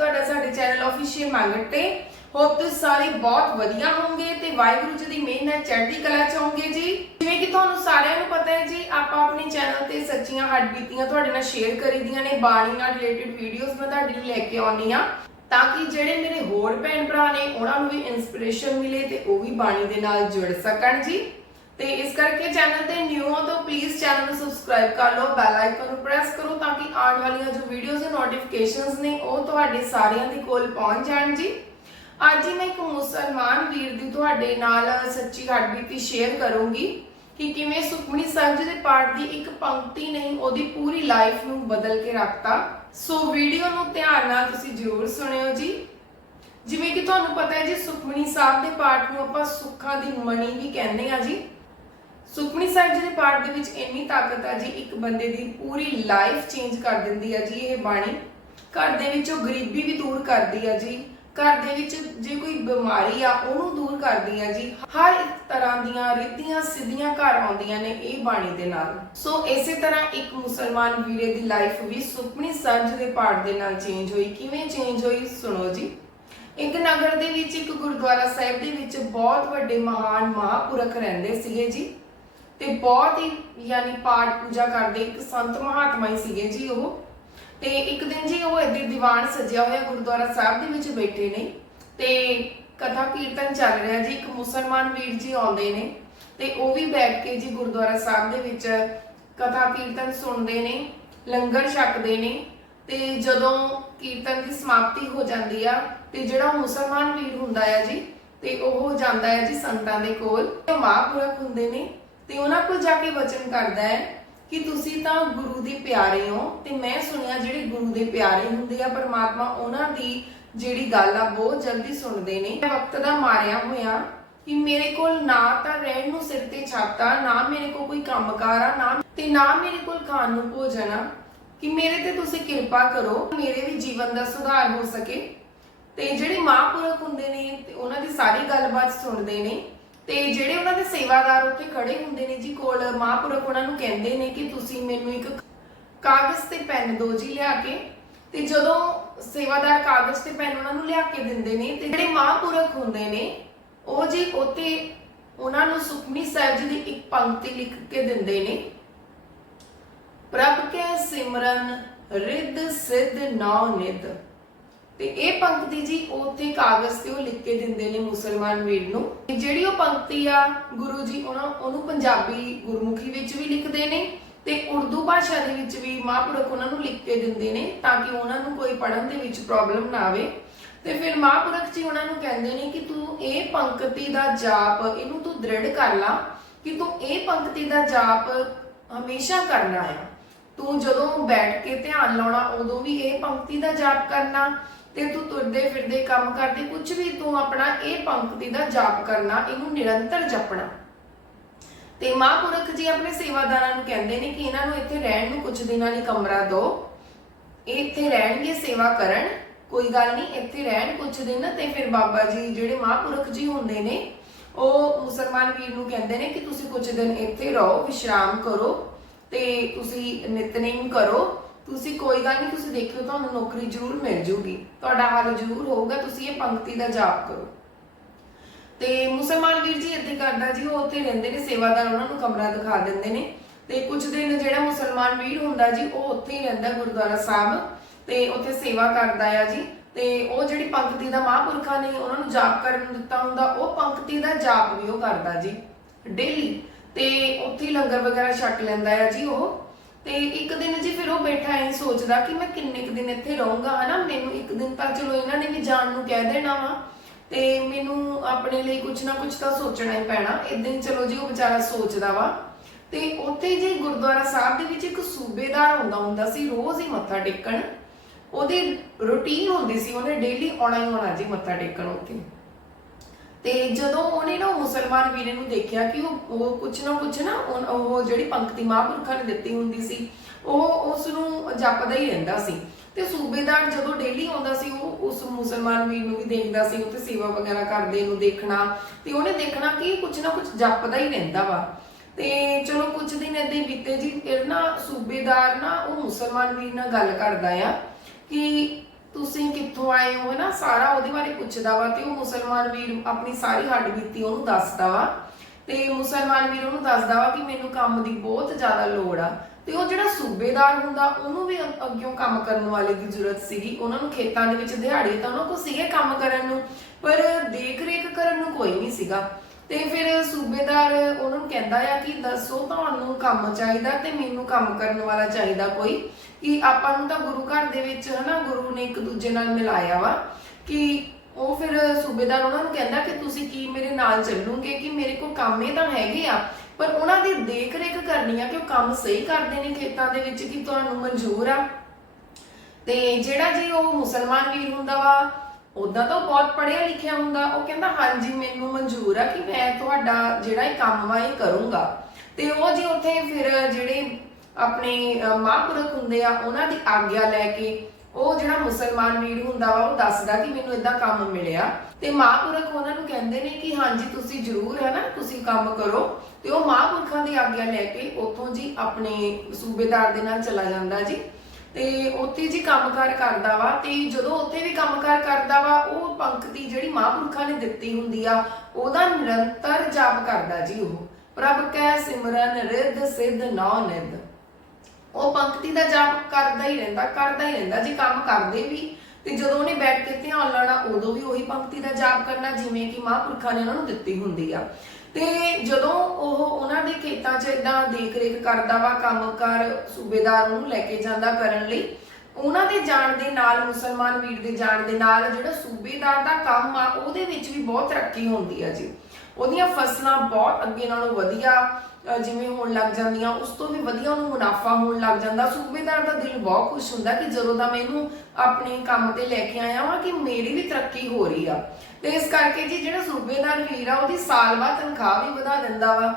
ਤੁਹਾਡਾ ਸਾਡੇ channel official Mangat ਤੇ। ਹੋਪ ਤੁਸੀਂ ਸਾਰੇ ਬਹੁਤ ਵਧੀਆ ਹੋਵੋਗੇ ਤੇ ਵਾਹਿਗੁਰੂ ਜੀ ਦੀ ਮਿਹਰ ਨਾਲ ਚੜ੍ਹਦੀ ਕਲਾ ਚ ਹੋਵੋਗੇ ਜੀ। ਜਿਵੇਂ ਕਿ ਤੁਹਾਨੂੰ ਸਾਰਿਆਂ ਨੂੰ ਪਤਾ ਹੈ ਜੀ, ਆਪਾਂ ਆਪਣੇ ਚੈਨਲ ਤੇ ਸੱਚੀਆਂ ਹੱਡ ਤੁਹਾਡੇ ਨਾਲ ਸ਼ੇਅਰ ਕਰੀਦੀਆਂ ਨੇ, ਬਾਣੀ ਨਾਲ ਰਿਲੇਟਡ ਵੀਡੀਓਜ਼ ਮੈਂ ਤੁਹਾਡੇ ਲਈ ਲੈ ਕੇ ਆਉਣੀ ਆ ਤਾਂ ਕਿ ਜਿਹੜੇ ਮੇਰੇ ਹੋਰ ਭੈਣ ਭਰਾ ਨੇ, ਉਹਨਾਂ ਨੂੰ ਵੀ ਇਨਸਪੀਰੇਸ਼ਨ ਮਿਲੇ ਤੇ ਉਹ ਵੀ ਬਾਣੀ ਦੇ ਨਾਲ ਜੁੜ ਸਕਣ ਜੀ। ਤੇ ਇਸ ਕਰਕੇ ਚੈਨਲ ਤੇ ਨਿਊ ਹੋ ਤਾਂ ਪਲੀਜ਼ ਚੈਨਲ ਨੂੰ ਸਬਸਕ੍ਰਾਈਬ ਕਰ ਲਓ ਬੈਲ ਆਈਕਨ ਨੂੰ ਪ੍ਰੈਸ ਕਰੋ ਤਾਂ ਕਿ ਆਉਣ ਵਾਲੀਆਂ ਜੋ ਵੀਡੀਓਜ਼ ਦੇ ਨੋਟੀਫਿਕੇਸ਼ਨਸ ਨੇ ਉਹ ਤੁਹਾਡੇ ਸਾਰਿਆਂ ਦੇ ਕੋਲ ਪਹੁੰਚ ਜਾਣ ਜੀ। ਅੱਜ ਹੀ ਮੈਂ ਇੱਕ ਮੁਸਲਮਾਨ ਵੀਰ ਦੀ ਤੁਹਾਡੇ ਨਾਲ ਸੱਚੀ ਹੱਡਬੀਤੀ ਸ਼ੇਅਰ ਕਰੂੰਗੀ ਕਿ ਕਿਵੇਂ ਸੁਖਮਨੀ ਸਾਹਿਬ ਜੀ ਦੇ ਪਾਠ ਦੀ ਇੱਕ ਪੰਕਤੀ ਨਹੀਂ ਉਹਦੀ ਪੂਰੀ ਲਾਈਫ ਨੂੰ ਬਦਲ ਕੇ ਰੱਖਤਾ। ਸੋ ਵੀਡੀਓ ਨੂੰ ਧਿਆਨ ਨਾਲ ਤੁਸੀਂ ਜ਼ਰੂਰ ਸੁਣਿਓ ਜੀ। ਜਿਵੇਂ ਕਿ ਤੁਹਾਨੂੰ ਪਤਾ ਹੈ ਜੀ, ਸੁਖਮਨੀ ਸਾਹਿਬ ਦੇ ਪਾਠ ਨੂੰ ਆਪਾਂ ਸੁੱਖਾਂ ਦੀ ਮਣੀ ਵੀ ਕਹਿੰਦੇ ਆ ਜੀ। ਸੁਖਮਨੀ ਸਾਹਿਬ ਜੀ ਦੇ ਪਾਠ ਦੇ ਵਿੱਚ ਇੰਨੀ ਤਾਕਤ ਆ ਜੀ, ਇੱਕ ਬੰਦੇ ਦੀ ਪੂਰੀ ਲਾਈਫ ਚੇਂਜ ਕਰ ਦਿੰਦੀ ਆ ਜੀ ਇਹ ਬਾਣੀ। ਘਰ ਦੇ ਵਿੱਚੋਂ ਗਰੀਬੀ ਵੀ ਦੂਰ ਕਰਦੀ ਆ ਜੀ। ਘਰ ਦੇ ਵਿੱਚ ਜੇ ਕੋਈ ਬਿਮਾਰੀ ਆ, ਉਹਨੂੰ ਦੂਰ ਕਰਦੀ ਆ ਜੀ। ਹਰ ਇੱਕ ਤਰ੍ਹਾਂ ਦੀਆਂ ਰੀਤੀਆਂ, ਸਿੱਧੀਆਂ ਘਰ ਆਉਂਦੀਆਂ ਨੇ ਇਹ ਬਾਣੀ ਦੇ ਨਾਲ। ਸੋ ਇਸੇ ਤਰ੍ਹਾਂ ਇੱਕ ਮੁਸਲਮਾਨ ਵੀਰੇ ਦੀ ਲਾਈਫ ਵੀ ਸੁਪਨੀ ਸਰਜ ਦੇ ਪਾਠ ਦੇ ਨਾਲ ਚੇਂਜ ਹੋਈ। ਕਿਵੇਂ ਚੇਂਜ ਹੋਈ, ਸੁਣੋ ਜੀ। ਇੱਕ ਨਗਰ ਦੇ ਵਿੱਚ, ਇੱਕ ਗੁਰਦੁਆਰਾ ਸਾਹਿਬ ਦੇ ਵਿੱਚ ਬਹੁਤ ਵੱਡੇ ਮਹਾਨ ਮਹਾਪੁਰਖ ਰਹਿੰਦੇ ਸੀਗੇ ਜੀ। ਤੇ ਬਹੁਤ ਹੀ, ਯਾਨੀ ਪਾਠ ਪੂਜਾ ਕਰਦੇ ਇੱਕ ਸੰਤ ਮਹਾਤਮਾ ਹੀ ਸੀਗੇ ਜੀ ਉਹ। ਤੇ ਇੱਕ ਦਿਨ ਜੀ ਉਹ ਇੱਧਰ ਦੀਵਾਨ ਸਜਿਆ ਹੋਇਆ ਗੁਰਦੁਆਰਾ ਸਾਹਿਬ ਦੇ ਵਿੱਚ ਬੈਠੇ ਨੇ। ਤੇ ਕਥਾ ਕੀਰਤਨ ਚੱਲ ਰਿਹਾ ਜੀ, ਇੱਕ ਮੁਸਲਮਾਨ ਵੀਰ ਜੀ ਆਉਂਦੇ ਨੇ। ਤੇ ਉਹ ਵੀ ਬੈਠ ਕੇ ਜੀ ਗੁਰਦੁਆਰਾ ਸਾਹਿਬ ਦੇ ਵਿੱਚ ਕਥਾ ਕੀਰਤਨ ਸੁਣਦੇ ਨੇ, ਲੰਗਰ ਛਕਦੇ ਨੇ। ਤੇ ਜਦੋਂ ਕੀਰਤਨ ਦੀ ਸਮਾਪਤੀ ਹੋ ਜਾਂਦੀ ਆ, ਤੇ ਜਿਹੜਾ ਮੁਸਲਮਾਨ ਵੀਰ ਹੁੰਦਾ ਆ ਜੀ, ਤੇ ਉਹ ਜਾਂਦਾ ਹੈ ਜੀ ਸੰਤਾਂ ਦੇ ਕੋਲ। ਉਹ ਮਹਾਂਪੁਰਖ ਹੁੰਦੇ ਨੇ। ਤੇ ਉਹਨਾਂ ਕੋਲ ਜਾ ਕੇ ਵਚਨ ਕਰਦਾ ਹੈ ਕਿ ਤੁਸੀਂ ਤਾਂ ਗੁਰੂ ਦੇ ਪਿਆਰੇ ਹੋ ਤੇ ਮੈਂ ਸੁਣਿਆ ਜਿਹੜੇ ਗੁਰੂ ਦੇ ਪਿਆਰੇ ਹੁੰਦੇ ਆ ਪਰਮਾਤਮਾ ਉਹਨਾਂ ਦੀ ਜਿਹੜੀ ਗੱਲ ਆ ਬਹੁਤ ਜਲਦੀ ਸੁਣਦੇ ਨੇ। ਵਕਤ ਦਾ ਮਾਰਿਆ ਹੋਇਆ ਕਿ ਮੇਰੇ ਕੋਲ ਨਾ ਤਾਂ ਰਹਿਣ ਨੂੰ ਸਿਰ ਤੇ ਛਾਤਾ ਨਾ ਮੇਰੇ ਕੋਲ ਕੋਈ ਕੰਮਕਾਰ ਆ, ਨਾ ਤੇ ਨਾ ਮੇਰੇ ਕੋਲ ਖਾਣ ਨੂੰ ਭੋਜਨ ਆ। ਕਿ ਮੇਰੇ ਤੇ ਤੁਸੀਂ ਕਿਰਪਾ ਕਰੋ, ਮੇਰੇ ਵੀ ਜੀਵਨ ਦਾ ਸੁਧਾਰ ਹੋ ਸਕੇ। ਤੇ ਜਿਹੜੇ ਮਹਾਂਪੁਰਖ ਹੁੰਦੇ ਨੇ ਤੇ ਉਹਨਾਂ ਦੀ ਸਾਰੀ ਗੱਲਬਾਤ ਸੁਣਦੇ ਨੇ। ਤੇ ਜਿਹੜੇ ਉਹਨਾਂ ਦੇ ਸੇਵਾਦਾਰ ਉੱਥੇ ਖੜੇ ਹੁੰਦੇ ਨੇ ਜੀ ਕੋਲ, ਮਹਾਂਪੁਰਖ ਉਹਨਾਂ ਨੂੰ ਕਹਿੰਦੇ ਨੇ ਕਿ ਤੁਸੀਂ ਮੈਨੂੰ ਇੱਕ ਕਾਗਜ਼ ਤੇ ਪੈਨ ਦਿਓ ਜੀ ਲਿਆ ਕੇ। ਤੇ ਜਦੋਂ ਸੇਵਾਦਾਰ ਕਾਗਜ਼ ਤੇ ਪੈਨ ਉਹਨਾਂ ਨੂੰ ਲਿਆ ਕੇ ਦਿੰਦੇ ਨੇ ਤੇ ਜਿਹੜੇ ਮਹਾਂਪੁਰਖ ਹੁੰਦੇ ਨੇ, ਉਹ ਜੀ ਉੱਤੇ ਉਹਨਾਂ ਨੂੰ ਸੁਖਮਨੀ ਸਾਹਿਬ ਜੀ ਦੀ ਇੱਕ ਪੰਕਤੀ ਲਿਖ ਕੇ ਦਿੰਦੇ ਨੇ। ਪ੍ਰਭ ਕੇ ਸਿਮਰਨ, ਰਿੱਧ ਸਿੱਧ ਨੌ ਨਿਧ। ਤੇ ਇਹ ਪੰਕਤੀ ਜੀ ਉੱਥੇ ਕਾਗਜ਼ ਤੇ ਉਹ ਲਿਖ ਕੇ ਦਿੰਦੇ ਨੇ ਮੁਸਲਮਾਨ ਵੀਰ ਨੂੰ। ਜਿਹੜੀ ਉਹ ਪੰਕਤੀ ਆ, ਗੁਰੂ ਜੀ ਉਹਨਾਂ, ਉਹਨੂੰ ਪੰਜਾਬੀ ਗੁਰਮੁਖੀ ਵਿੱਚ ਵੀ ਲਿਖਦੇ ਨੇ ਤੇ ਉਰਦੂ ਭਾਸ਼ਾ ਦੇ ਵਿੱਚ ਵੀ ਮਹਾਂਪੁਰਖ ਉਹਨਾਂ ਨੂੰ ਲਿਖ ਕੇ ਦਿੰਦੇ ਨੇ ਤਾਂ ਕਿ ਉਹਨਾਂ ਨੂੰ ਕੋਈ ਪੜ੍ਹਨ ਦੇ ਵਿੱਚ ਪ੍ਰੋਬਲਮ ਨਾ ਆਵੇ। ਤੇ ਫਿਰ ਮਹਾਂਪੁਰਖ ਜੀ ਉਹਨਾਂ ਨੂੰ ਕਹਿੰਦੇ ਨੇ ਕਿ ਤੂੰ ਇਹ ਪੰਕਤੀ ਦਾ ਜਾਪ, ਇਹਨੂੰ ਤੂੰ ਦ੍ਰਿੜ ਕਰ ਲਾ ਕਿ ਤੂੰ ਇਹ ਪੰਕਤੀ ਦਾ ਜਾਪ ਹਮੇਸ਼ਾ ਕਰਨਾ ਹੈ ਤੂੰ ਜਦੋਂ ਬੈਠ ਕੇ ਧਿਆਨ ਲਾਉਣਾ, ਉਦੋਂ ਵੀ ਇਹ ਪੰਕਤੀ ਦਾ ਜਾਪ ਕਰਨਾ। ਤੇ ਤੂੰ ਤੁਰਦੇ ਫਿਰਦੇ ਕੰਮ ਕਰਦੇ ਕੁਝ ਵੀ, ਤੂੰ ਆਪਣਾ ਇਹ ਪੰਕਤੀ ਦਾ ਜਾਪ ਕਰਨਾ, ਇਹਨੂੰ ਨਿਰੰਤਰ ਜਪਣਾ। ਤੇ ਮਹਾਂਪੁਰਖ ਜੀ ਆਪਣੇ ਸੇਵਾਦਾਰਾਂ ਨੂੰ ਕਹਿੰਦੇ ਨੇ ਕਿ ਇਹਨਾਂ ਨੂੰ ਇੱਥੇ ਰਹਿਣ ਨੂੰ ਕੁਝ ਦਿਨਾਂ ਲਈ ਕਮਰਾ ਦਿਓ। ਇਹ ਇੱਥੇ ਰਹਿਣਗੇ, ਸੇਵਾ ਕਰਨ। ਕੋਈ ਗੱਲ ਨਹੀਂ, ਇੱਥੇ ਰਹਿਣ ਕੁਝ ਦਿਨ ਤੇ ਫਿਰ ਬਾਬਾ ਜੀ ਜਿਹੜੇ ਮਹਾਂਪੁਰਖ ਜੀ ਹੁੰਦੇ ਨੇ, ਉਹ ਮੁਸਲਮਾਨ ਵੀਰ ਨੂੰ ਕਹਿੰਦੇ ਨੇ ਕਿ ਤੁਸੀਂ ਕੁਝ ਦਿਨ ਇੱਥੇ ਰਹੋ, ਵਿਸ਼ਰਾਮ ਕਰੋ ਤੇ ਤੁਸੀਂ ਨਿਤਨੇਮ ਕਰੋ। ਤੁਸੀਂ ਕੋਈ ਗੱਲ ਨਹੀਂ, ਤੁਸੀਂ ਦੇਖਿਓ, ਤੁਹਾਨੂੰ ਨੌਕਰੀ ਜ਼ਰੂਰ ਮਿਲ ਜੂਗੀ। ਤੁਹਾਡਾ ਹੱਲ ਜ਼ਰੂਰ ਹੋਊਗਾ, ਤੁਸੀਂ ਇਹ ਪੰਕਤੀ ਦਾ ਜਾਪ ਕਰੋ। ਤੇ ਮੁਸਲਮਾਨ ਵੀਰ ਜੀ ਇੱਥੇ ਕਰਦਾ ਜੀ, ਉਹ ਉੱਥੇ ਰਹਿੰਦੇ ਨੇ, ਸੇਵਾਦਾਰ ਉਹਨਾਂ ਨੂੰ ਕਮਰਾ ਦਿਖਾ ਦਿੰਦੇ ਨੇ। ਤੇ ਕੁਝ ਦਿਨ ਜਿਹੜਾ ਮੁਸਲਮਾਨ ਵੀਰ ਹੁੰਦਾ ਜੀ, ਉਹ ਉੱਥੇ ਹੀ ਰਹਿੰਦਾ ਗੁਰਦੁਆਰਾ ਸਾਹਿਬ। ਤੇ ਉੱਥੇ ਸੇਵਾ ਕਰਦਾ ਆ ਜੀ। ਤੇ ਉਹ ਜਿਹੜੀ ਪੰਕਤੀ ਦਾ ਮਹਾਂਪੁਰਖਾਂ ਨੇ ਉਹਨਾਂ ਨੂੰ ਜਾਪ ਕਰਨ ਦਿੱਤਾ ਹੁੰਦਾ, ਉਹ ਪੰਕਤੀ ਦਾ ਜਾਪ ਵੀ ਉਹ ਕਰਦਾ ਜੀ ਡੇਲੀ ਤੇ ਉੱਥੇ ਲੰਗਰ ਵਗੈਰਾ ਛਕ ਲੈਂਦਾ ਆ ਜੀ ਉਹ। ਤੇ ਇੱਕ ਦਿਨ ਜੀ ਫਿਰ ਉਹ ਬੈਠਾ ਐ ਸੋਚਦਾ ਕਿ ਮੈਂ ਕਿੰਨੇ ਕੁ ਦਿਨ ਇੱਥੇ ਰਹੂੰਗਾ, ਹਨਾ? ਮੈਨੂੰ ਇੱਕ ਦਿਨ ਤਾਂ ਚਲੋ ਇਹਨਾਂ ਨੇ ਵੀ ਜਾਣ ਨੂੰ ਕਹਿ ਦੇਣਾ ਵਾ। ਤੇ ਮੈਨੂੰ ਆਪਣੇ ਲਈ ਕੁਝ ਨਾ ਕੁਝ ਤਾਂ ਸੋਚਣਾ ਹੀ ਪੈਣਾ। ਇਦਾਂ ਹੀ ਚਲੋ ਜੀ ਉਹ ਵਿਚਾਰਾ ਸੋਚਦਾ ਵਾ। ਤੇ ਉੱਥੇ ਜੀ ਗੁਰਦੁਆਰਾ ਸਾਹਿਬ ਦੇ ਵਿੱਚ ਇੱਕ ਸੂਬੇਦਾਰ ਆਉਂਦਾ ਹੁੰਦਾ ਸੀ, ਰੋਜ਼ ਹੀ ਮੱਥਾ ਟੇਕਣ। ਉਹਦੀ ਰੁਟੀਨ ਹੁੰਦੀ ਸੀ, ਉਹਨੇ ਡੇਲੀ ਆਉਣਾ ਹੀ ਆਉਣਾ ਜੀ ਮੱਥਾ ਟੇਕਣ ਉੱਥੇ। ਤੇ ਜਦੋਂ ਉਹਨੇ ਨਾ ਮੁਸਲਮਾਨ ਵੀਰੇ ਨੂੰ ਦੇਖਿਆ ਕਿ ਉਹ ਉਹ ਕੁਛ ਨਾ ਕੁਛ ਨਾ ਉਹ ਉਹ ਜਿਹੜੀ ਪੰਕਤੀ ਮਹਾਂਪੁਰਖਾਂ ਨੇ ਦਿੱਤੀ ਹੁੰਦੀ ਸੀ, ਉਹ ਉਸ ਨੂੰ ਜਪਦਾ ਹੀ ਰਹਿੰਦਾ ਸੀ। ਤੇ ਸੂਬੇਦਾਰ ਜਦੋਂ ਡੇਲੀ ਆਉਂਦਾ ਸੀ, ਉਹ ਉਸ ਮੁਸਲਮਾਨ ਵੀਰ ਨੂੰ ਵੀ ਦੇਖਦਾ ਸੀ, ਉੱਥੇ ਸੇਵਾ ਵਗੈਰਾ ਕਰਦੇ ਨੂੰ ਦੇਖਣਾ। ਤੇ ਉਹਨੇ ਦੇਖਣਾ ਕਿ ਕੁਛ ਨਾ ਕੁਛ ਜਪਦਾ ਹੀ ਰਹਿੰਦਾ ਵਾ। ਤੇ ਚਲੋ ਕੁਝ ਦਿਨ ਏਦਾਂ ਹੀ ਬੀਤੇ ਜੀ, ਫਿਰ ਨਾ ਸੂਬੇਦਾਰ ਨਾ ਉਹ ਮੁਸਲਮਾਨ ਵੀਰ ਨਾਲ ਗੱਲ ਕਰਦਾ ਆ ਕਿ ਤੁਸੀਂ ਕਿੱਥੋਂ ਆਏ ਹੋ? ਨਾ ਸਾਰਾ ਉਹਦੇ ਬਾਰੇ ਪੁੱਛਦਾ ਵਾ ਤੇ ਉਹ ਮੁਸਲਮਾਨ ਵੀਰ ਆਪਣੀ ਸਾਰੀ ਹੱਡ ਬੀਤੀ ਉਹਨੂੰ ਦੱਸਦਾ ਵਾ। ਤੇ ਮੁਸਲਮਾਨ ਵੀਰ ਉਹਨੂੰ ਦੱਸਦਾ ਵਾ ਕਿ ਮੈਨੂੰ ਕੰਮ ਦੀ ਬਹੁਤ ਜ਼ਿਆਦਾ ਲੋੜ ਆ। ਤੇ ਉਹ ਜਿਹੜਾ ਸੂਬੇਦਾਰ ਹੁੰਦਾ, ਉਹਨੂੰ ਵੀ ਅ- ਅੱਗਿਓਂ ਕੰਮ ਕਰਨ ਵਾਲੇ ਦੀ ਜ਼ਰੂਰਤ ਸੀਗੀ। ਉਹਨਾਂ ਨੂੰ ਖੇਤਾਂ ਦੇ ਵਿੱਚ ਦਿਹਾੜੀ ਤਾਂ ਉਹਨਾਂ ਕੋਲ ਸੀਗੇ ਕੰਮ ਕਰਨ ਨੂੰ, ਪਰ ਦੇਖ ਰੇਖ ਕਰਨ ਨੂੰ ਕੋਈ ਨਹੀਂ ਸੀਗਾ। ਤੇ ਫਿਰ ਸੂਬੇਦਾਰ ਉਹਨਾਂ ਨੂੰ ਕਹਿੰਦਾ ਆ ਕਿ ਦੱਸੋ ਤੁਹਾਨੂੰ ਕੰਮ ਚਾਹੀਦਾ ਤੇ ਮੈਨੂੰ ਕੰਮ ਕਰਨ ਵਾਲਾ ਚਾਹੀਦਾ ਕੋਈ, ਕਿ ਆਪਾਂ ਨੂੰ ਤਾਂ ਗੁਰੂ ਘਰ ਦੇ ਵਿੱਚ ਹਨਾ ਗੁਰੂ ਨੇ ਇੱਕ ਦੂਜੇ ਨਾਲ ਮਿਲਾਇਆ ਵਾ, ਕਿ ਉਹ ਫਿਰ ਸੂਬੇਦਾਰ ਉਹਨਾਂ ਨੂੰ ਕਹਿੰਦਾ ਕਿ ਤੁਸੀਂ ਕੀ ਮੇਰੇ ਨਾਲ ਚੱਲੋਗੇ, ਕਿ ਮੇਰੇ ਕੋਲ ਕੰਮ ਇਹ ਤਾਂ ਹੈਗੇ ਆ, ਪਰ ਉਹਨਾਂ ਦੀ ਦੇਖ ਰੇਖ ਕਰਨੀ ਆ ਕਿ ਉਹ ਕੰਮ ਸਹੀ ਕਰਦੇ ਨੇ ਖੇਤਾਂ ਦੇ ਵਿੱਚ ਕਿ ਤੁਹਾਨੂੰ ਮਨਜ਼ੂਰ ਆ। ਤੇ ਜਿਹੜਾ ਜੀ ਉਹ ਮੁਸਲਮਾਨ ਵੀਰ ਹੁੰਦਾ ਵਾ ਉਦਾਂ ਤਾਂ ਉਹ ਬਹੁਤ ਪੜ੍ਹਿਆ ਲਿਖਿਆ ਹੁੰਦਾ, ਉਹ ਕਹਿੰਦਾ, ਹਾਂਜੀ, ਮੈਨੂੰ ਮਨਜ਼ੂਰ ਆ ਕਿ ਮੈਂ ਤੁਹਾਡਾ ਜਿਹੜਾ ਇਹ ਕੰਮ ਵਾ, ਇਹ ਕਰੂੰਗਾ। ਤੇ ਉਹ ਜੀ ਉੱਥੇ ਫਿਰ ਜਿਹੜੇ ਆਪਣੇ ਮਹਾਂਪੁਰਖ ਹੁੰਦੇ ਆ, ਉਹਨਾਂ ਦੀ ਆਗਿਆ ਲੈ ਕੇ ਉਹ ਜਿਹੜਾ ਮੁਸਲਮਾਨ ਵੀਰ ਹੁੰਦਾ ਵਾ, ਉਹ ਦੱਸਦਾ ਕਿ ਮੈਨੂੰ ਇਦਾਂ ਕੰਮ ਮਿਲਿਆ। ਤੇ ਮਹਾਂਪੁਰਖ ਉਹਨਾਂ ਨੂੰ ਕਹਿੰਦੇ ਨੇ ਕਿ, ਹਾਂਜੀ, ਤੁਸੀਂ ਜ਼ਰੂਰ ਹੈ ਨਾ, ਤੁਸੀਂ ਕੰਮ ਕਰੋ। ਤੇ ਉਹ ਮਹਾਂਪੁਰਖਾਂ ਦੀ ਆਗਿਆ ਲੈ ਕੇ ਉੱਥੋਂ ਜੀ ਆਪਣੇ ਸੂਬੇਦਾਰ ਦੇ ਨਾਲ ਚਲਾ ਜਾਂਦਾ ਜੀ। ਤੇ ਉੱਥੇ ਜੀ ਕੰਮਕਾਰ ਕਰਦਾ ਵਾ ਤੇ ਜਦੋਂ ਉੱਥੇ ਵੀ ਕੰਮਕਾਰ ਕਰਦਾ ਵਾ, ਉਹ ਪੰਕਤੀ ਜਿਹੜੀ ਮਹਾਂਪੁਰਖਾਂ ਨੇ ਦਿੱਤੀ ਹੁੰਦੀ ਆ, ਉਹਦਾ ਨਿਰੰਤਰ ਜਾਪ ਕਰਦਾ ਜੀ ਉਹ। ਪ੍ਰਭ ਕੈ ਸਿਮਰਨ, ਰਿੱਧ ਸਿੱਧ, ਨੌ ਨਿੱਧ। ਉਹ ਪੰਕਤੀ ਦਾ ਜਾਪ ਕਰਦਾ ਹੀ ਰਹਿੰਦਾ, ਕਰਦਾ ਹੀ ਰਹਿੰਦਾ, ਜੀ ਕੰਮ ਕਰਦੇ ਵੀ, ਤੇ ਜਦੋਂ ਉਹਨੇ ਬੈਠ ਕੇ ਧਿਆਨ ਲਾਣਾ ਉਦੋਂ ਵੀ ਉਹੀ ਪੰਕਤੀ ਦਾ ਜਾਪ ਕਰਨਾ, ਜਿਵੇਂ ਕਿ ਮਹਾਂਪੁਰਖਾਂ ਨੇ ਉਹਨਾਂ ਨੂੰ ਦਿੱਤੀ ਹੁੰਦੀ ਆ। ਤੇ ਜਦੋਂ ਉਹ ਉਹਨਾਂ ਦੇ ਖੇਤਾਂ 'ਚ ਇਦਾਂ ਦੇਖ ਰੇਖ ਕਰਦਾ ਵਾ, ਕੰਮਕਾਰ ਸੂਬੇਦਾਰ ਨੂੰ ਲੈ ਕੇ ਜਾਂਦਾ ਕਰਨ ਲਈ, ਉਹਨਾਂ ਦੇ ਜਾਣ ਦੇ ਨਾਲ, ਮੁਸਲਮਾਨ ਵੀਰ ਦੇ ਜਾਣ ਦੇ ਨਾਲ ਜਿਹੜਾ ਸੂਬੇਦਾਰ ਦਾ ਕੰਮ ਆ, ਉਹਦੇ ਵਿੱਚ ਵੀ ਬਹੁਤ ਤਰੱਕੀ ਹੁੰਦੀ ਆ ਜੀ। ਉਹਦੀਆਂ ਫਸਲਾਂ ਬਹੁਤ ਅੱਗੇ ਨਾਲੋਂ ਵਧੀਆ ਅਹ ਜਿਵੇਂ ਹੋਣ ਲੱਗ ਜਾਂਦੀਆਂ ਉਸ ਤੋਂ ਵੀ ਵਧੀਆ ਉਹਨੂੰ ਮੁਨਾਫਾ ਹੋਣ ਲੱਗ ਜਾਂਦਾ। ਸੂਬੇਦਾਰ ਦਾ ਦਿਲ ਬਹੁਤ ਖੁਸ਼ ਹੁੰਦਾ ਕਿ ਜਦੋਂ ਦਾ ਮੈਨੂੰ ਆਪਣੇ ਕੰਮ ਤੇ ਲੈ ਕੇ ਆਇਆ ਵਾਂ ਕਿ ਮੇਰੀ ਵੀ ਤਰੱਕੀ ਹੋ ਰਹੀ ਆ। ਤੇ ਇਸ ਕਰਕੇ ਜੀ ਜਿਹੜਾ ਸੂਬੇਦਾਰ ਵੀਰ ਆ ਉਹਦੀ ਸਾਲ ਬਾਅਦ ਤਨਖਾਹ ਵੀ ਵਧਾ ਦਿੰਦਾ ਵਾ।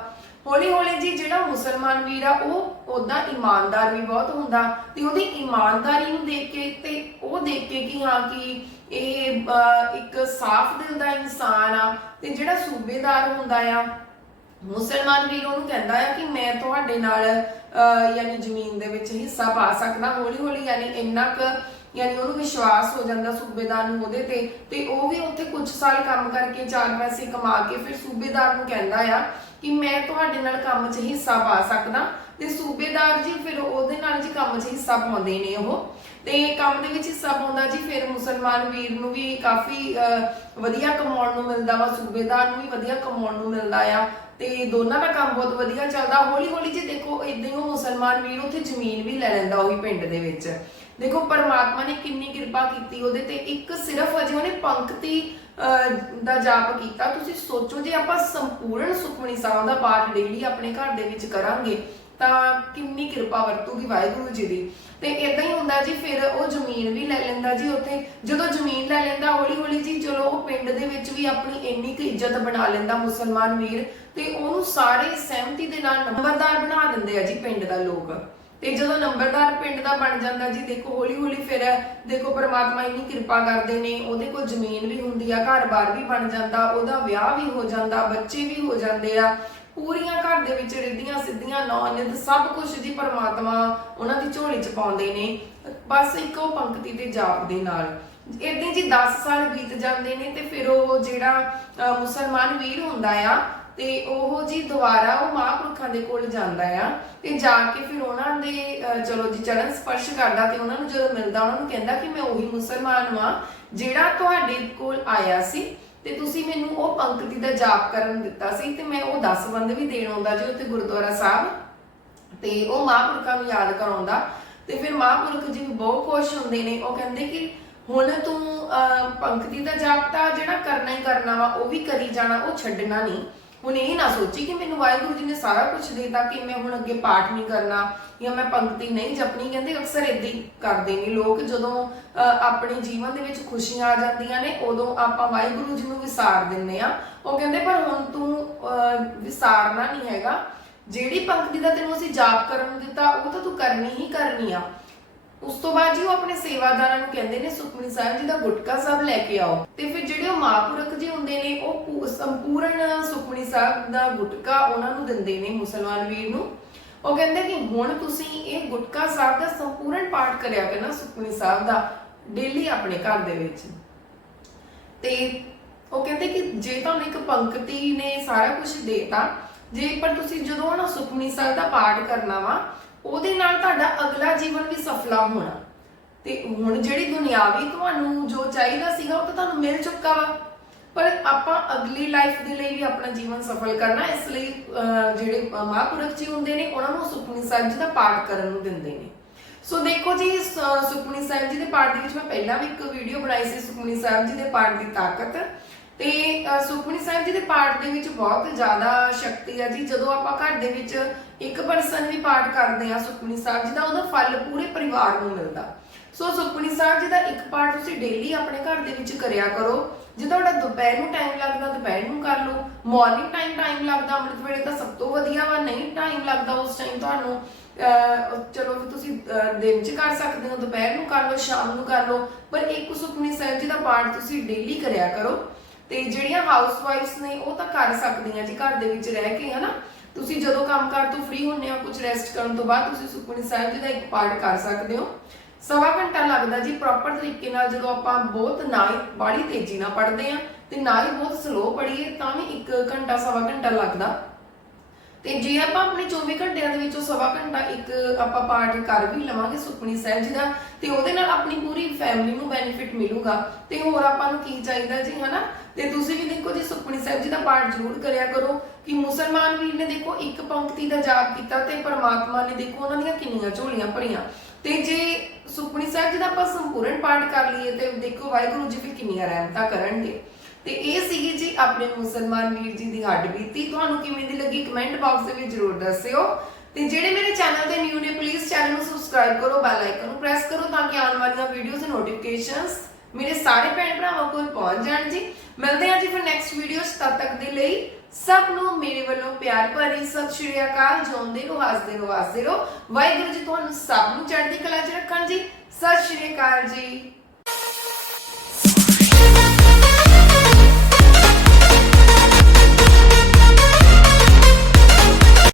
ਹੌਲੀ ਹੌਲੀ ਜੀ ਜਿਹੜਾ ਮੁਸਲਮਾਨ ਵੀਰ ਆ ਉਹ ਉਦਾਂ ਇਮਾਨਦਾਰ ਵੀ ਬਹੁਤ ਹੁੰਦਾ ਤੇ ਉਹਦੀ ਇਮਾਨਦਾਰੀ ਨੂੰ ਦੇਖ ਕੇ ਤੇ ਉਹ ਦੇਖ ਕੇ ਕਿ ਹਾਂ ਕਿ ਇਹ ਅਹ, ਇੱਕ ਸਾਫ਼ ਦਿਲ ਦਾ ਇਨਸਾਨ ਆ ਤੇ ਜਿਹੜਾ ਸੂਬੇਦਾਰ ਹੁੰਦਾ ਆ ਮੁਸਲਮਾਨ ਵੀਰ ਉਹਨੂੰ ਕਹਿੰਦਾ ਆ ਕਿ ਮੈਂ ਤੁਹਾਡੇ ਨਾਲ ਯਾਨੀ ਜ਼ਮੀਨ ਦੇ ਵਿੱਚ ਹਿੱਸਾ ਪਾ ਸਕਦਾ ਹੌਲੀ ਹੌਲੀ ਯਾਨੀ ਇੰਨਾ ਕੁ, ਯਾਨੀ ਉਹਨੂੰ ਵਿਸ਼ਵਾਸ ਹੋ ਜਾਂਦਾ ਸੂਬੇਦਾਰ ਨੂੰ ਉਹਦੇ ਤੇ ਤੇ ਉਹ ਵੀ ਉੱਥੇ ਕੁਝ ਸਾਲ ਕੰਮ ਕਰਕੇ ਚਾਰ ਪੈਸੇ ਕਮਾ ਕੇ ਫਿਰ ਸੂਬੇਦਾਰ ਨੂੰ ਕਹਿੰਦਾ ਆ ਕਿ ਮੈਂ ਤੁਹਾਡੇ ਨਾਲ ਕੰਮ 'ਚ ਹਿੱਸਾ ਪਾ ਸਕਦਾ, ਤੇ ਸੂਬੇਦਾਰ ਜੀ ਫਿਰ ਉਹਦੇ ਕੰਮ 'ਚ ਹਿੱਸਾ ਪਾਉਂਦੇ ਨੇ ਉਹ। ਤੇ ਕੰਮ ਦੇ ਵਿੱਚ ਹਿੱਸਾ ਪਾਉਂਦਾ ਜੀ ਫਿਰ ਮੁਸਲਮਾਨ ਵੀਰ ਨੂੰ ਵੀ ਕਾਫੀ ਵਧੀਆ ਕਮਾਉਣ ਨੂੰ ਮਿਲਦਾ ਵਾ ਸੂਬੇਦਾਰ ਨੂੰ ਵੀ ਵਧੀਆ ਕਮਾਉਣ ਨੂੰ ਮਿਲਦਾ ਆ। ਤੇ ਦੋਨਾਂ ਦਾ ਕੰਮ ਬਹੁਤ ਵਧੀਆ ਚੱਲਦਾ। ਹੌਲੀ ਹੌਲੀ ਜੀ ਦੇਖੋ ਇਦਾਂ ਹੀ ਉਹ ਮੁਸਲਮਾਨ ਵੀਰ ਉੱਥੇ ਜ਼ਮੀਨ ਵੀ ਲੈ ਲੈਂਦਾ ਉਹੀ ਪਿੰਡ ਦੇ ਵਿੱਚ। ਦੇਖੋ ਪਰਮਾਤਮਾ ਨੇ ਕਿੰਨੀ ਕਿਰਪਾ ਕੀਤੀ ਉਹਦੇ ਤੇ। ਇੱਕ ਸਿਰਫ ਅਜੇ ਉਹਨੇ ਪੰਕਤੀ ਅਹ, ਦਾ ਜਾਪ ਕੀਤਾ। ਤੁਸੀਂ ਸੋਚੋ ਜੇ ਆਪਾਂ ਸੰਪੂਰਨ ਸੁਖਮਨੀ ਸਾਹਿਬ ਦਾ ਪਾਠ ਡੇਲੀ ਆਪਣੇ ਘਰ ਦੇ ਵਿੱਚ ਕਰਾਂਗੇ ਤਾਂ ਕਿੰਨੀ ਕਿਰਪਾ ਵਰਤੂਗੀ ਵਾਹਿਗੁਰੂ ਜੀ ਦੀ। ਤੇ ਇਦਾਂ ਹੀ ਹੁੰਦਾ ਜੀ, ਫਿਰ ਉਹ ਜ਼ਮੀਨ ਵੀ ਲੈ ਲੈਂਦਾ ਜੀ ਉੱਥੇ। ਜਦੋਂ ਜ਼ਮੀਨ ਲੈ ਲੈਂਦਾ ਹੌਲੀ ਹੌਲੀ ਜੀ ਚਲੋ ਉਹ ਪਿੰਡ ਦੇ ਵਿੱਚ ਵੀ ਆਪਣੀ ਇੰਨੀ ਕੁ ਇੱਜ਼ਤ ਬਣਾ ਲੈਂਦਾ ਮੁਸਲਮਾਨ ਵੀਰ। ਤੇ ਉਹਨੂੰ ਸਾਰੇ ਸਹਿਮਤੀ ਦੇ ਨਾਲ ਨੰਬਰਦਾਰ ਬਣਾ ਦਿੰਦੇ ਆ ਜੀ ਪਿੰਡ ਦਾ ਲੋਕ। ਤੇ ਜਦੋਂ ਨੰਬਰਦਾਰ ਪਿੰਡ ਦਾ ਬਣ ਜਾਂਦਾ ਜੀ, ਦੇਖੋ ਹੌਲੀ ਹੌਲੀ ਫਿਰ ਦੇਖੋ ਪ੍ਰਮਾਤਮਾ ਇੰਨੀ ਕਿਰਪਾ ਕਰਦੇ ਨੇ, ਉਹਦੇ ਕੋਲ ਜ਼ਮੀਨ ਵੀ ਹੁੰਦੀ ਆ, ਘਰ-ਬਾਰ ਵੀ ਬਣ ਜਾਂਦਾ, ਉਹਦਾ ਵਿਆਹ ਵੀ ਹੋ ਜਾਂਦਾ, ਬੱਚੇ ਵੀ ਹੋ ਜਾਂਦੇ ਆ। ਪੂਰੀਆਂ ਘਰ ਦੇ ਵਿੱਚ ਰਿੱਧੀਆਂ, ਸਿੱਧੀਆਂ ਨੌਨਿਤ ਸਭ ਕੁਝ ਜੀ ਪਰਮਾਤਮਾ ਉਹਨਾਂ ਦੀ ਝੋਲੀ ਚ ਪਾਉਂਦੇ ਨੇ। ਬਸ ਇੱਕ ਪੰਕਤੀ ਤੇ ਜਾਪ ਦੇ ਨਾਲ। ਇਦਾਂ ਜੀ 10 ਸਾਲ ਬੀਤ ਜਾਂਦੇ ਨੇ ਤੇ ਫਿਰ ਉਹ ਜਿਹੜਾ ਮੁਸਲਮਾਨ ਵੀਰ ਹੁੰਦਾ ਆ, ਤੇ ਉਹ ਜੀ ਦੁਬਾਰਾ ਉਹ ਮਹਾਂਪੁਰਖਾਂ ਦੇ ਕੋਲ ਜਾਂਦਾ ਆ ਤੇ ਜਾ ਕੇ ਫਿਰ ਉਹਨਾਂ ਦੇ ਚਲੋ ਜੀ ਚਰਨ ਸਪਰਸ਼ ਕਰਦਾ ਤੇ ਉਹਨਾਂ ਨੂੰ ਜਦੋਂ ਮਿਲਦਾ, ਉਹਨਾਂ ਨੂੰ ਕਹਿੰਦਾ ਕਿ ਮੈਂ ਉਹੀ ਮੁਸਲਮਾਨ ਵਾਂ ਜਿਹੜਾ ਤੁਹਾਡੇ ਕੋਲ ਆਇਆ ਸੀ। ਤੇ ਤੁਸੀਂ ਮੈਨੂੰ ਉਹ ਪੰਕਤੀ ਦਾ ਜਾਪ ਕਰਨ ਦਿੱਤਾ ਸੀ ਤੇ ਮੈਂ ਉਹ 10 ਬੰਦ ਵੀ ਦੇਣ ਆਉਂਦਾ ਜੀ ਉੱਥੇ ਗੁਰਦੁਆਰਾ ਸਾਹਿਬ। ਤੇ ਉਹ ਮਹਾਂਪੁਰਖਾਂ ਨੂੰ ਯਾਦ ਕਰਾਉਂਦਾ। ਤੇ ਫਿਰ ਮਹਾਂਪੁਰਖ ਜੀ ਵੀ ਬਹੁਤ ਖੁਸ਼ ਹੁੰਦੇ ਨੇ। ਉਹ ਕਹਿੰਦੇ ਕਿ ਹੁਣ ਤੂੰ ਅਹ, ਪੰਕਤੀ ਦਾ ਜਾਪ ਤਾਂ ਜਿਹੜਾ ਕਰਨਾ ਹੀ ਕਰਨਾ ਵਾ ਉਹ ਵੀ ਕਰੀ ਜਾਣਾ ਉਹ ਛੱਡਣਾ ਨਹੀਂ। ਹੁਣ ਇਹ ਨਾ ਸੋਚੀ ਕਿ ਮੈਨੂੰ ਵਾਹਿਗੁਰੂ ਜੀ ਨੇ ਸਾਰਾ ਕੁਝ ਦੇਤਾ ਕਿ ਮੈਂ ਹੁਣ ਅੱਗੇ ਪਾਠ ਨਹੀਂ ਕਰਨਾ ਜਾਂ ਮੈਂ ਪੰਕਤੀ ਨਹੀਂ ਜਪਣੀ ਕਹਿੰਦੇ ਅਕਸਰ ਇਦਾਂ ਹੀ ਕਰਦੇ ਨੇ ਲੋਕ। ਜਦੋਂ ਅਹ, ਆਪਣੇ ਜੀਵਨ ਦੇ ਵਿੱਚ ਖੁਸ਼ੀਆਂ ਆ ਜਾਂਦੀਆਂ ਨੇ ਉਦੋਂ ਆਪਾਂ ਵਾਹਿਗੁਰੂ ਜੀ ਨੂੰ ਵਿਸਾਰ ਦਿੰਨੇ ਆ ਉਹ ਕਹਿੰਦੇ ਪਰ ਹੁਣ ਤੂੰ ਅਹ, ਵਿਸਾਰਨਾ ਨਹੀਂ ਹੈਗਾ। ਜਿਹੜੀ ਪੰਕਤੀ ਦਾ ਤੈਨੂੰ ਅਸੀਂ ਜਾਪ ਕਰਨ ਦਿੱਤਾ ਉਹ ਤਾਂ ਤੂੰ ਕਰਨੀ ਹੀ ਕਰਨੀ ਆ। ਉਸ ਤੋਂ ਬਾਅਦ ਜੀ ਉਹ ਆਪਣੇ ਸੇਵਾਦਾਰਾਂ ਨੂੰ ਕਹਿੰਦੇ ਨੇ, ਸੁਖਮਨੀ ਸਾਹਿਬ ਜੀ ਦਾ ਗੁਟਕਾ ਸਾਹਿਬ ਲੈ ਕੇ ਆਓ। ਤੇ ਫਿਰ ਜਿਹੜੇ ਉਹ ਮਹਾਂਪੁਰਖ ਜੀ ਹੁੰਦੇ ਨੇ, ਉਹ ਸੰਪੂਰਨ ਸੁਖਮਨੀ ਸਾਹਿਬ ਦਾ ਗੁਟਕਾ ਉਹਨਾਂ ਨੂੰ ਦਿੰਦੇ ਨੇ, ਮੁਸਲਮਾਨ ਵੀਰ ਨੂੰ। ਉਹ ਕਹਿੰਦੇ ਕਿ ਹੁਣ ਤੁਸੀਂ ਇਹ ਗੁਟਕਾ ਸਾਹਿਬ ਦਾ ਸੰਪੂਰਨ ਪਾਠ ਕਰਿਆ ਕਰਨਾ ਸੁਖਮਨੀ ਸਾਹਿਬ ਦਾ, ਡੇਲੀ ਆਪਣੇ ਘਰ ਦੇ ਵਿੱਚ। ਤੇ ਉਹ ਕਹਿੰਦੇ ਕਿ ਜੇ ਤੁਹਾਨੂੰ ਇੱਕ ਪੰਕਤੀ ਨੇ ਸਾਰਾ ਕੁਝ ਦੇਤਾ, ਜੇ ਪਰ ਤੁਸੀਂ ਜਦੋਂ ਨਾ ਸੁਖਮਨੀ ਸਾਹਿਬ ਦਾ ਪਾਠ ਕਰਨਾ ਵਾ ਉਹਦੇ ਨਾਲ ਤੁਹਾਡਾ ਅਗਲਾ ਜੀਵਨ ਵੀ ਸਫਲਾ ਹੋਣਾ। ਤੇ ਹੁਣ ਜਿਹੜੀ ਦੁਨਿਆਵੀ ਤੁਹਾਨੂੰ ਜੋ ਚਾਹੀਦਾ ਸੀਗਾ ਉਹ ਤਾਂ ਤੁਹਾਨੂੰ ਮਿਲ ਚੁੱਕਾ ਵਾ। ਪਰ ਆਪਾਂ ਅਗਲੀ ਲਾਈਫ ਦੇ ਲਈ ਵੀ ਆਪਣਾ ਜੀਵਨ ਸਫਲ ਕਰਨਾ ਇਸ ਲਈ ਅਹ, ਜਿਹੜੇ ਮਹਾਂਪੁਰਖ ਜੀ ਹੁੰਦੇ ਨੇ ਉਹਨਾਂ ਨੂੰ ਸੁਖਮਨੀ ਸਾਹਿਬ ਜੀ ਦਾ ਪਾਠ ਕਰਨ ਨੂੰ ਦਿੰਦੇ ਨੇ। ਸੋ ਦੇਖੋ ਜੀ ਸੁਖਮਨੀ ਸਾਹਿਬ ਜੀ ਦੇ ਪਾਠ ਦੇ ਵਿੱਚ ਮੈਂ ਪਹਿਲਾਂ ਵੀ ਇੱਕ ਵੀਡੀਓ ਬਣਾਈ ਸੀ ਸੁਖਮਨੀ ਸਾਹਿਬ ਜੀ ਦੇ ਪਾਠ ਦੀ ਤਾਕਤ। ਤੇ ਸੁਖਮਨੀ ਸਾਹਿਬ ਜੀ ਦੇ ਪਾਠ ਦੇ ਵਿੱਚ ਬਹੁਤ ਜ਼ਿਆਦਾ ਸ਼ਕਤੀ ਆ ਜੀ। ਜਦੋਂ ਆਪਾਂ ਘਰ ਦੇ ਵਿੱਚ ਇੱਕ ਪਰਸਨ ਵੀ ਪਾਠ ਕਰਦੇ ਆ ਸੁਖਮਨੀ ਸਾਹਿਬ ਜੀ ਦਾ ਉਹਦਾ ਫਲ ਪੂਰੇ ਪਰਿਵਾਰ ਨੂੰ ਮਿਲਦਾ। ਸੋ ਸੁਖਮਨੀ ਸਾਹਿਬ ਜੀ ਦਾ ਇੱਕ ਪਾਠ ਤੁਸੀਂ ਡੇਲੀ ਆਪਣੇ ਘਰ ਦੇ ਵਿੱਚ ਕਰਿਆ ਕਰੋ। ਜੇ ਤੁਹਾਡਾ ਦੁਪਹਿਰ ਨੂੰ ਟਾਈਮ ਲੱਗਦਾ ਦੁਪਹਿਰ ਨੂੰ ਕਰ ਲਓ। ਮਾਰਨਿੰਗ ਟਾਈਮ ਟਾਈਮ ਲੱਗਦਾ ਅੰਮ੍ਰਿਤ ਵੇਲੇ ਤਾਂ ਸਭ ਤੋਂ ਵਧੀਆ ਵਾ। ਨਹੀਂ ਟਾਈਮ ਲੱਗਦਾ ਉਸ ਟਾਈਮ ਤੁਹਾਨੂੰ ਅਹ, ਚਲੋ ਵੀ ਤੁਸੀਂ ਦਿਨ 'ਚ ਕਰ ਸਕਦੇ ਹੋ ਦੁਪਹਿਰ ਨੂੰ ਕਰ ਲਓ ਸ਼ਾਮ ਨੂੰ ਕਰ ਲਓ। ਪਰ ਇੱਕ ਸੁਖਮਨੀ ਸਾਹਿਬ ਜੀ ਦਾ ਪਾਠ ਤੁਸੀਂ ਡੇਲੀ ਕਰਿਆ ਕਰੋ। ਤੇ ਜਿਹੜੀਆਂ ਹਾਊਸ ਨੇ, ਉਹ ਤਾਂ ਕਰ ਸਕਦੀਆਂ ਜੀ, ਘਰ ਦੇ ਵਿੱਚ ਰਹਿ ਕੇ, ਹਨਾ? ਤੁਸੀਂ ਜਦੋਂ ਕੰਮਕਾਰ ਤੋਂ ਫ੍ਰੀ ਹੁੰਨੇ ਹੋ ਕੁਝ ਰੈਸਟ ਕਰਨ ਤੋਂ ਬਾਅਦ ਤੁਸੀਂ ਸੁਖਮਨੀ ਸਾਹਿਬ ਜੀ ਦਾ ਇੱਕ ਪਾਠ ਕਰ ਸਕਦੇ ਹੋ। ਸਵਾ ਘੰਟਾ ਲੱਗਦਾ ਜੀ ਪ੍ਰੋਪਰ ਤਰੀਕੇ ਨਾਲ ਜਦੋਂ ਆਪਾਂ ਬਹੁਤ ਨਾ ਹੀ ਬਾੜੀ ਤੇਜ਼ੀ ਨਾਲ ਪੜ੍ਹਦੇ ਆ ਤੇ ਨਾ ਹੀ ਬਹੁਤ ਸਲੋ ਪੜ੍ਹੀਏ, ਤਾਂ ਵੀ 1 ਘੰਟਾ, ਸਵਾ ਘੰਟਾ ਲੱਗਦਾ। ਤੇ ਜੇ ਆਪਾਂ ਆਪਣੇ 24 ਘੰਟਿਆਂ ਦੇ ਵਿੱਚੋਂ ਸਵਾ ਘੰਟਾ ਇੱਕ ਆਪਾਂ ਪਾਠ ਕਰ ਵੀ ਲਵਾਂਗੇ ਸੁਖਮਨੀ ਸਾਹਿਬ ਜੀ ਦਾ, ਤੇ ਉਹਦੇ ਨਾਲ ਆਪਣੀ ਪੂਰੀ ਫੈਮਿਲੀ ਨੂੰ ਬੈਨੀਫਿਟ ਮਿਲੂਗਾ। ਤੇ ਹੋਰ ਆਪਾਂ ਨੂੰ ਕੀ ਚਾਹੀਦਾ ਜੀ, ਹਨਾ? ਤੇ ਤੁਸੀਂ ਵੀ ਦੇਖੋ ਜੀ ਸੁਖਮਨੀ ਸਾਹਿਬ ਜੀ ਦਾ ਪਾਠ ਜ਼ਰੂਰ ਕਰਿਆ ਕਰੋ ਕਿ ਮੁਸਲਮਾਨ ਵੀਰ ਨੇ ਦੇਖੋ ਇੱਕ ਪੰਕਤੀ ਦਾ ਜਾਪ ਕੀਤਾ ਤੇ ਪਰਮਾਤਮਾ ਨੇ ਦੇਖੋ ਉਹਨਾਂ ਦੀਆਂ ਕਿੰਨੀਆਂ ਝੋਲੀਆਂ ਭਰੀਆਂ। ਤੇ ਜੇ ਸੁਖਮਨੀ ਸਾਹਿਬ ਜੀ ਦਾ ਆਪਾਂ ਸੰਪੂਰਨ ਪਾਠ ਕਰ ਲਈਏ ਤੇ ਦੇਖੋ ਵਾਹਿਗੁਰੂ ਜੀ ਵੀ ਕਿੰਨੀਆਂ ਰਹਿਮਤਾਂ ਕਰਨਗੇ। ਤੇ ਇਹ ਸੀਗੀ ਜੀ ਆਪਣੇ ਮੁਸਲਮਾਨ ਵੀਰ ਜੀ ਦੀ ਹੱਡ ਬੀਤੀ। ਤੁਹਾਨੂੰ ਕਿਵੇਂ ਦੀ ਲੱਗੀ ਕਮੈਂਟ ਬਾਕਸ ਦੇ ਵਿੱਚ ਜਰੂਰ ਦੱਸਿਓ। ਤੇ ਜਿਹੜੇ ਮੇਰੇ ਚੈਨਲ ਤੇ ਨਿਊ ਨੇ ਪਲੀਜ਼ ਚੈਨਲ ਨੂੰ ਸਬਸਕ੍ਰਾਈਬ ਕਰੋ ਬੈਲ ਆਈਕਨ ਨੂੰ ਪ੍ਰੈਸ ਕਰੋ ਤਾਂ ਕਿ ਆਉਣ ਵਾਲੀਆਂ ਵੀਡੀਓਜ਼ ਦੇ ਨੋਟੀਫਿਕੇਸ਼ਨਸ ਮੇਰੇ ਸਾਰੇ ਭੈਣ ਭਰਾਵਾਂ ਕੋਲ ਪਹੁੰਚ ਜਾਣ ਜੀ। ਮਿਲਦੇ ਹਾਂ ਜੀ ਫਿਰ ਨੈਕਸਟ ਵੀਡੀਓਜ਼ ਤਦ ਤੱਕ ਦੇ ਲਈ। ਸਭ ਨੂੰ ਮੇਰੇ ਵੱਲੋਂ ਪਿਆਰ ਭਰੀ ਸਤਿ ਸ਼੍ਰੀ ਅਕਾਲ, ਜਿਉਂਦੇ ਰਹੋ, ਹੱਸਦੇ ਰਹੋ ਵਸਦੇ ਰਹੋ। ਵਾਹਿਗੁਰੂ ਜੀ ਤੁਹਾਨੂੰ ਸਭ ਨੂੰ ਚੜ੍ਹਦੀ ਕਲਾ 'ਚ ਰੱਖਣ ਜੀ। ਸਤਿ ਸ਼੍ਰੀ ਅਕਾਲ ਜੀ।